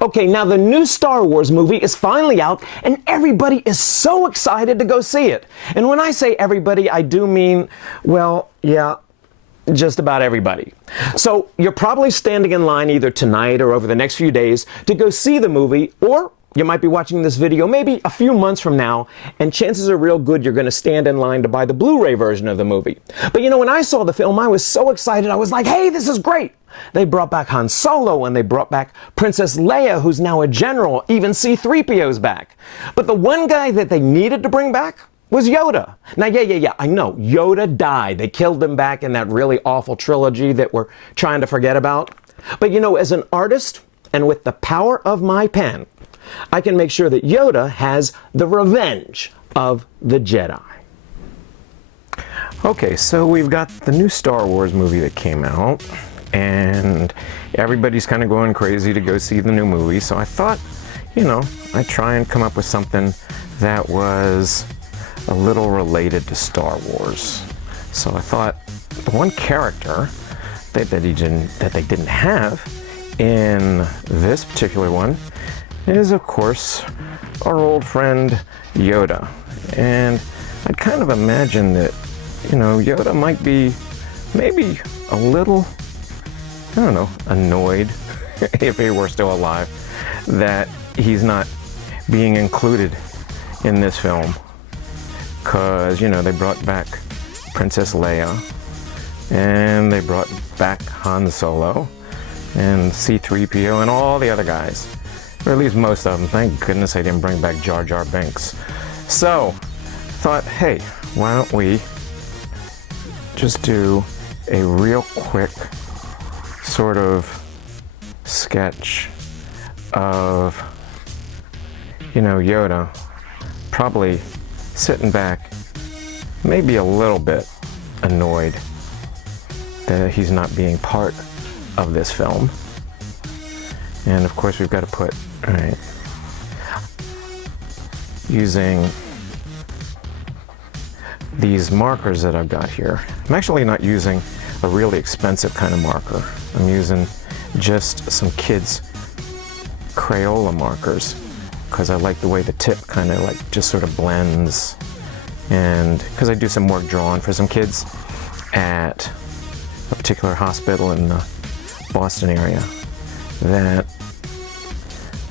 Okay, now the new Star Wars movie is finally out, and everybody is so excited to go see it. And when I say everybody, I do mean, well, yeah, just about everybody. So you're probably standing in line either tonight or over the next few days to go see the movie, or you might be watching this video maybe a few months from now, and chances are real good you're going to stand in line to buy the Blu-ray version of the movie. But you know, when I saw the film, I was so excited. I was like, hey, this is great. They brought back Han Solo, and they brought back Princess Leia, who's now a general. Even C-3PO's back. But the one guy that they needed to bring back was Yoda. Now, yeah, I know, Yoda died. They killed him back in that really awful trilogy that we're trying to forget about. But you know, as an artist, and with the power of my pen, I can make sure that Yoda has the revenge of the Jedi. Okay, so we've got the new Star Wars movie that came out, and everybody's kind of going crazy to go see the new movie, so I thought, you know, I'd try and come up with something that was a little related to Star Wars. So I thought the one character that they didn't have in this particular one is, of course, our old friend Yoda. And I'd kind of imagine that, you know, Yoda might be maybe a little, I don't know, annoyed, if he were still alive, that he's not being included in this film. Because, you know, they brought back Princess Leia, and they brought back Han Solo, and C-3PO, and all the other guys. Or at least most of them. Thank goodness they didn't bring back Jar Jar Binks. So, thought, hey, why don't we just do a real quick sort of sketch of, you know, Yoda probably sitting back, maybe a little bit annoyed that he's not being part of this film. And of course we've got to put, all right, using these markers that I've got here. I'm actually not using a really expensive kind of marker. I'm using just some kids' Crayola markers because I like the way the tip kind of like just sort of blends, and because I do some work drawing for some kids at a particular hospital in the Boston area, that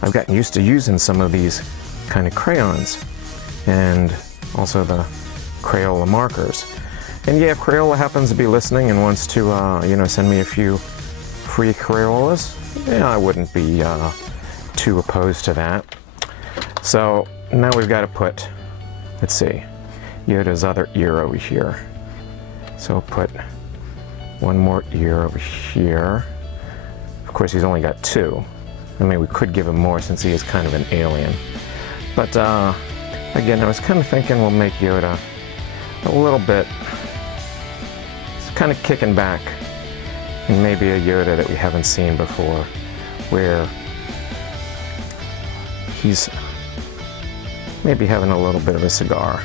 I've gotten used to using some of these kind of crayons and also the Crayola markers. And yeah, if Crayola happens to be listening and wants to, you know, send me a few free Crayolas, yeah, I wouldn't be too opposed to that. So now we've got to put, let's see, Yoda's other ear over here. So we'll put one more ear over here. Of course, he's only got two. I mean, we could give him more since he is kind of an alien. But again, I was kind of thinking we'll make Yoda a little bit, it's kind of kicking back, and maybe a Yoda that we haven't seen before, where he's maybe having a little bit of a cigar,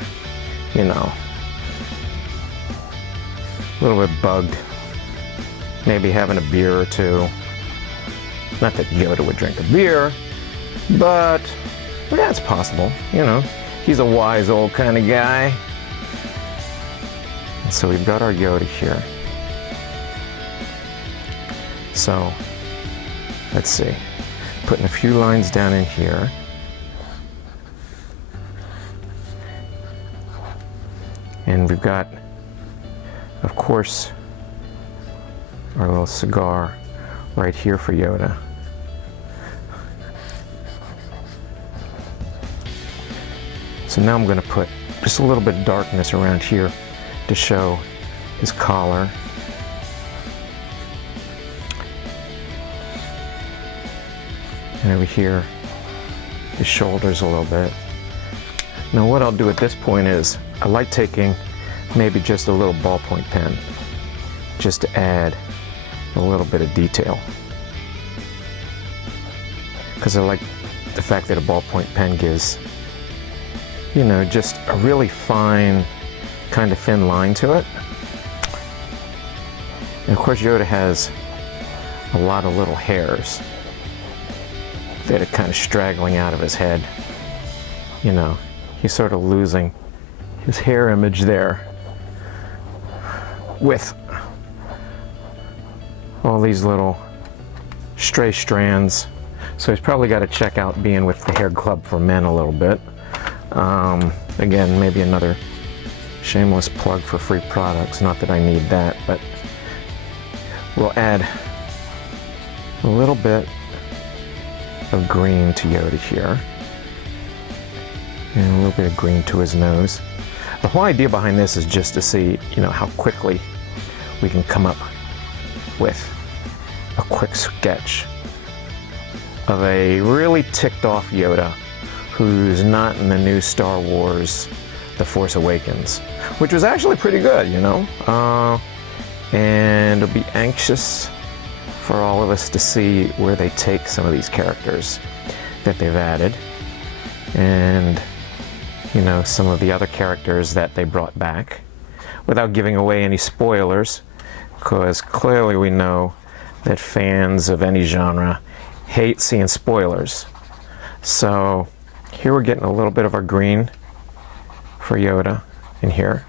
you know, a little bit bugged, maybe having a beer or two. Not that Yoda would drink a beer, but yeah, it's possible, you know. He's a wise old kind of guy. And so we've got our Yoda here. So, let's see. Putting a few lines down in here. And we've got, of course, our little cigar right here for Yoda. So now I'm going to put just a little bit of darkness around here to show his collar. And over here, his shoulders a little bit. Now what I'll do at this point is, I like taking maybe just a little ballpoint pen, just to add a little bit of detail. Because I like the fact that a ballpoint pen gives, you know, just a really fine, kind of thin line to it. And of course Yoda has a lot of little hairs bit of kind of straggling out of his head. You know, he's sort of losing his hair image there with all these little stray strands. So he's probably got to check out being with the Hair Club for Men a little bit. Again, maybe another shameless plug for free products. Not that I need that, but we'll add a little bit of green to Yoda here. And a little bit of green to his nose. The whole idea behind this is just to see, you know, how quickly we can come up with a quick sketch of a really ticked off Yoda who's not in the new Star Wars The Force Awakens, which was actually pretty good, you know, and I'll be anxious for all of us to see where they take some of these characters that they've added, and you know, some of the other characters that they brought back, without giving away any spoilers, because clearly we know that fans of any genre hate seeing spoilers. So here we're getting a little bit of our green for Yoda in here.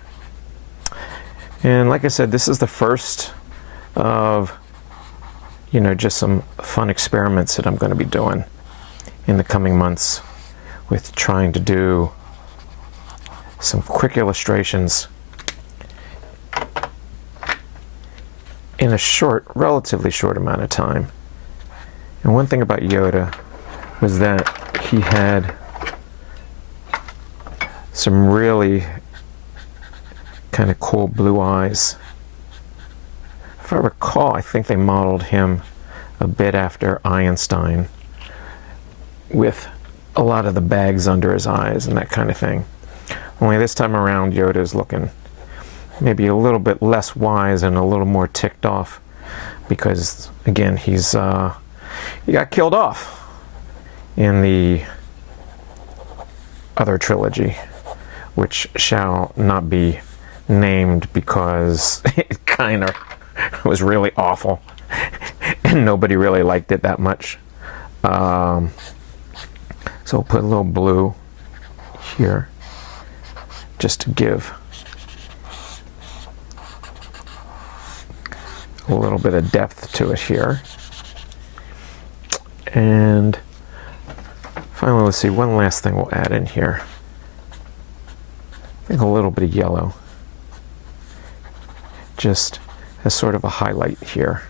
And like I said, this is the first of, you know, just some fun experiments that I'm going to be doing in the coming months with trying to do some quick illustrations in a short, relatively short amount of time. And one thing about Yoda was that he had some really kind of cool blue eyes. If I recall, I think they modeled him a bit after Einstein, with a lot of the bags under his eyes and that kind of thing. Only this time around, Yoda's looking maybe a little bit less wise and a little more ticked off, because again, he got killed off in the other trilogy, which shall not be named because it kind of was really awful and nobody really liked it that much. So we'll put a little blue here just to give a little bit of depth to it here. And finally, let's see, one last thing we'll add in here. I think a little bit of yellow, just as sort of a highlight here.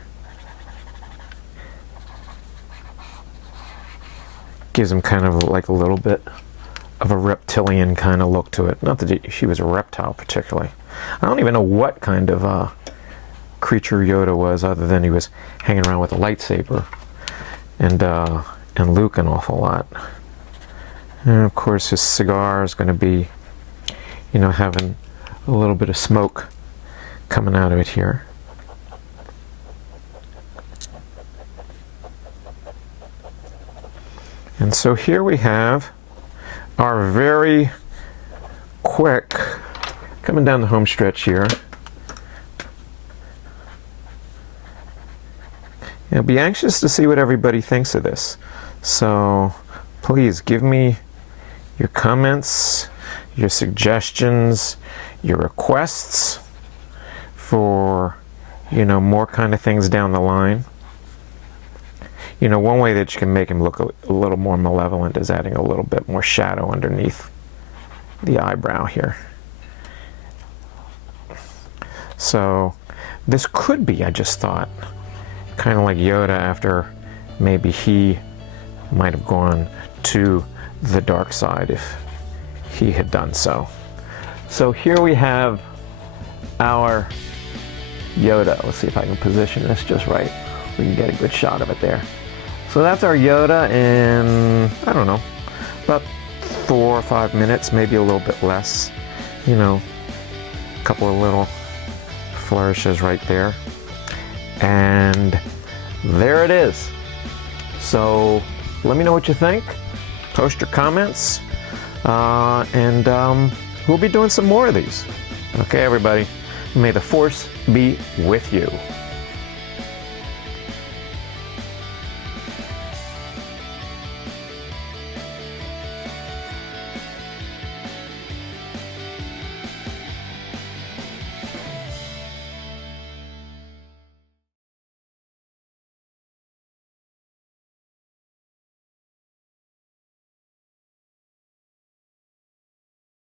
Gives him kind of like a little bit of a reptilian kind of look to it. Not that she was a reptile particularly. I don't even know what kind of creature Yoda was, other than he was hanging around with a lightsaber and Luke an awful lot. And of course his cigar is going to be, you know, having a little bit of smoke coming out of it here. And so here we have our very quick, coming down the home stretch here. I'll be anxious to see what everybody thinks of this. So please give me your comments, your suggestions, your requests for, you know, more kind of things down the line. You know, one way that you can make him look a little more malevolent is adding a little bit more shadow underneath the eyebrow here. So this could be, I just thought, kind of like Yoda after maybe he might have gone to the dark side if he had done so. So here we have our Yoda. Let's see if I can position this just right. We can get a good shot of it there. So that's our Yoda in, I don't know, about 4 or 5 minutes, maybe a little bit less. You know, a couple of little flourishes right there. And there it is. So let me know what you think. Post your comments. And we'll be doing some more of these. Okay, everybody. May the Force be with you.